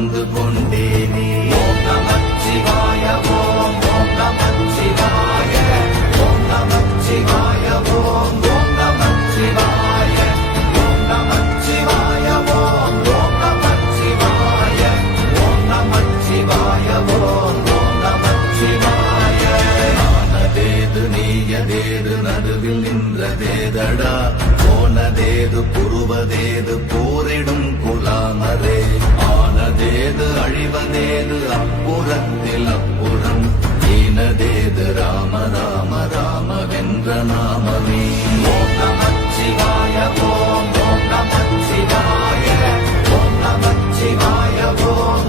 உணர்ந்து கொண்டேனே ஓம் நமச்சிவாய ஓம் நமச்சிவாய ஓம் நமச்சிவாய ஓம் நடுவில் நின்றதேதடா. போனதேது புருவதேது ஆனதேது அப்புறத்தில் அப்புறம் ஈனதேது ராம ராம ராம வென்ற நாமமே. ஓம் நமச்சிவாய ஓம் ஓம் நமச்சிவாய ஓம் நமச்சிவாய ஓம்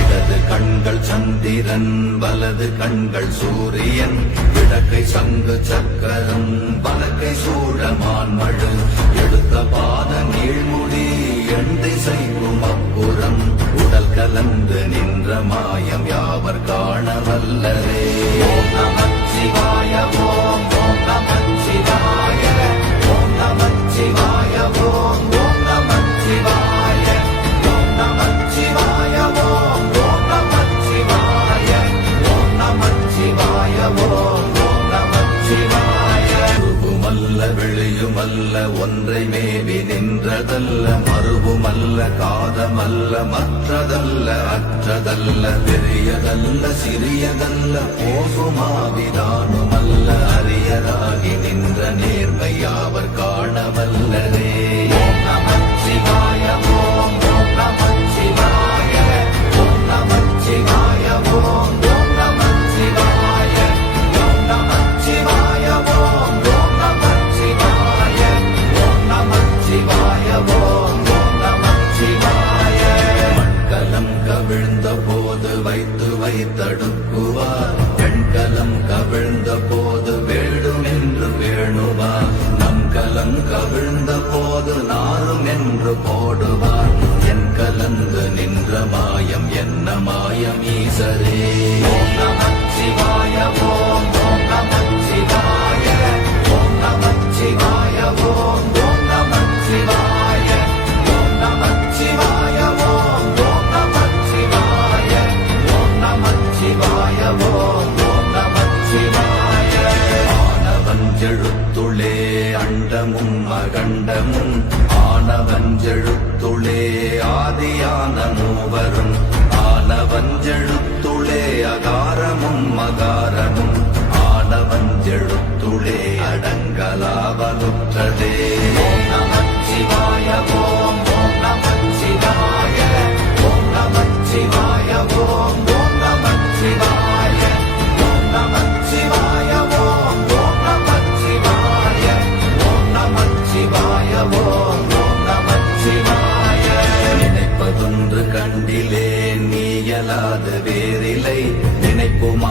இடது கண்கள் சந்திரன் வலது கண்கள் சூரியன். இடக்கை சங்கு சக்கரம் வலக்கை சூழமான் மழு. எடுத்த பாத நீழ்முடி எண் திசைக்கும் அப்புறம் உடல் கலந்து நின்ற மாயம் யாவர் காணவல்லரே. ஓம் நமச்சிவாய ஓம் ஓம் நமச்சிவாய ஓம் நமச்சிவாய ஓம் ஓம் நமச்சிவாய. அற்றதல்ல பெரியதல்ல சிறியதல்ல போகுமாவிதானுமல்ல സമകാരമും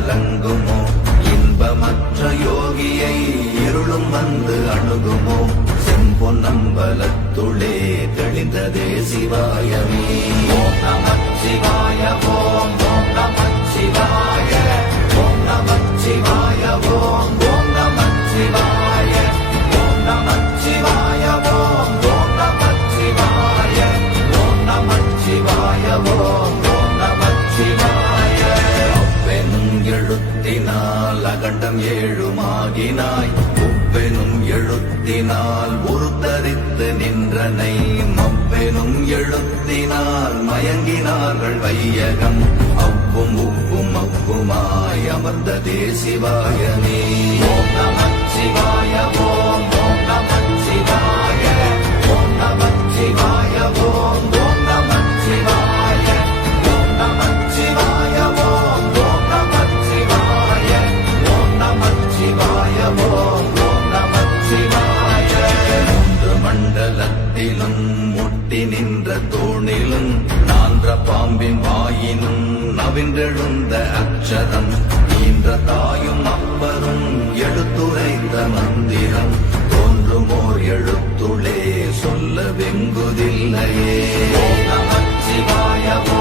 கலங்குமோ? இன்பமற்ற யோகியை இருளும் வந்து அணுகுமோ? செம்பொன் நம்பலத்துளே தெளிந்ததே சிவாயமே. எழுத்தினால் உருத்தரித்து நின்றனை மப்பெனும் எழுத்தினால் மயங்கினார்கள் வையகம். அவ்வும் உப்பும் அப்புமாய் அமர்ந்த தேசிவாயனே சிவாய அக்ஷரம் ஈன்ற தாயும் அப்பரும் எழுத்துரைந்த மந்திரம். தோன்றுமோர் எழுத்துளே சொல்ல வெங்குதில்லையே ஓம்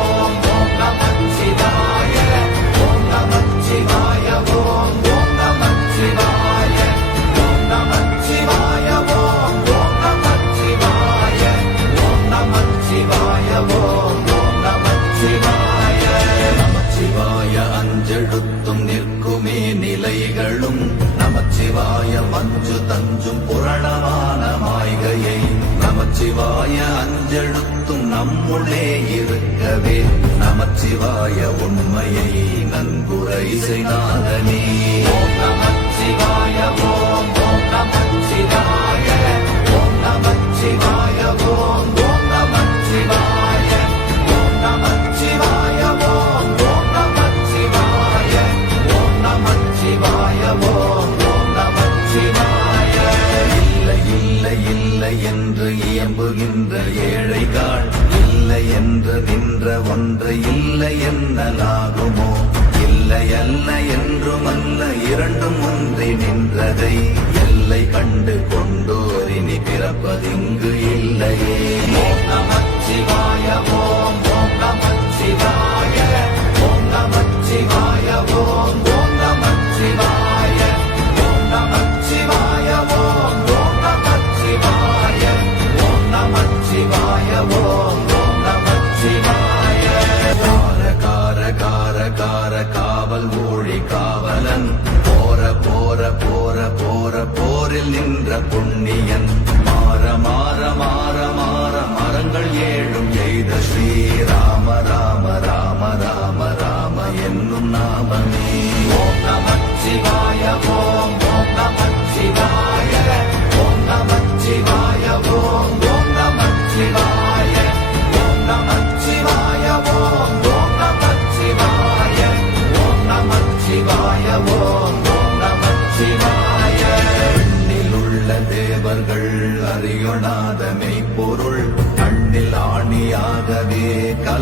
அஞ்சும் புரணமான மாய்கையை நமச்சிவாய அஞ்செழுத்தும் நம்முள்ளே இருக்கவே. நமச்சிவாய உண்மையை நன்குரை செய்தாதனே நமச்சிவாய ஓம் ஓம் நமச்சிவாய. ஓம் நமச்சிவாய ஓம் ஓம் நமச்சிவாய. இயம்புகின்ற ஏழைகள் இல்லை என்று நின்ற ஒன்று இல்லை என்னலாகுமோ? இல்லை அல்ல என்றும் அல்ல இரண்டும் ஒன்றி நின்றதை எல்லை கண்டு கொண்டோரினி பிறப்பதிங்கு இல்லையே. ஓம் நமச்சிவாய ஓம் ஓம் நமச்சிவாய ஓம் நமச்சிவாய ஓம் நமச்சிவாய ஓம் ஓம் நமச்சிவாய கார கார கார கார காவல் ஊழி காவலன். போற போற போற போற போரில் நின்ற புண்ணியன்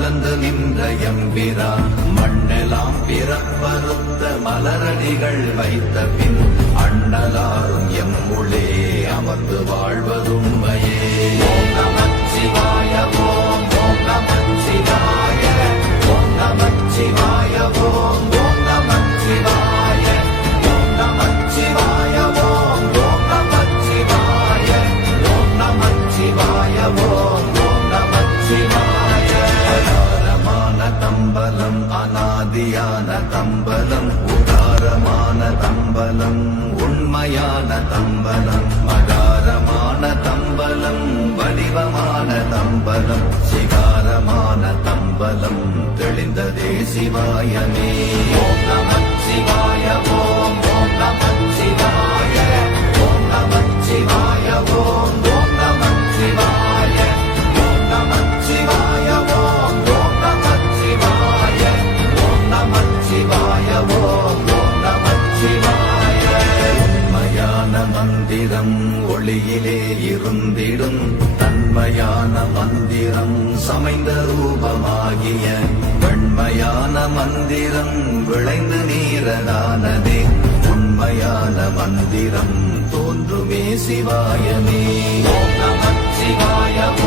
மலர்ந்து நின்ற எம்பிரா மண்ணெல்லாம் பிறப்பறுத்த மலரடிகள் வைத்த பின் அண்ணலாரும் எம்முளே அமர்ந்து வாழ்வதுண்மையே ஓம் தம்பலம் தெளிந்ததே சிவாயமே. ஓம் நம சிவாய ஓம் ஓம் நம சிவாய ஓம் நம சிவாய ஓம் ஓம் நம சிவாய ஓம் நம சிவாய ஓம் ஓம் நம சிவாய ஓம் நம சிவாய ஓம் ஓம் நம சிவாய. உண்மையான மந்திரம் ஒளியிலே இருந்திடும். வெண்மையான மந்திரம் சமைந்த ரூபமாகிய வெண்மையான மந்திரம் விளைந்து நீரதானதே. உண்மையான மந்திரம் தோன்றுமே சிவாயமே. சிவாயமோ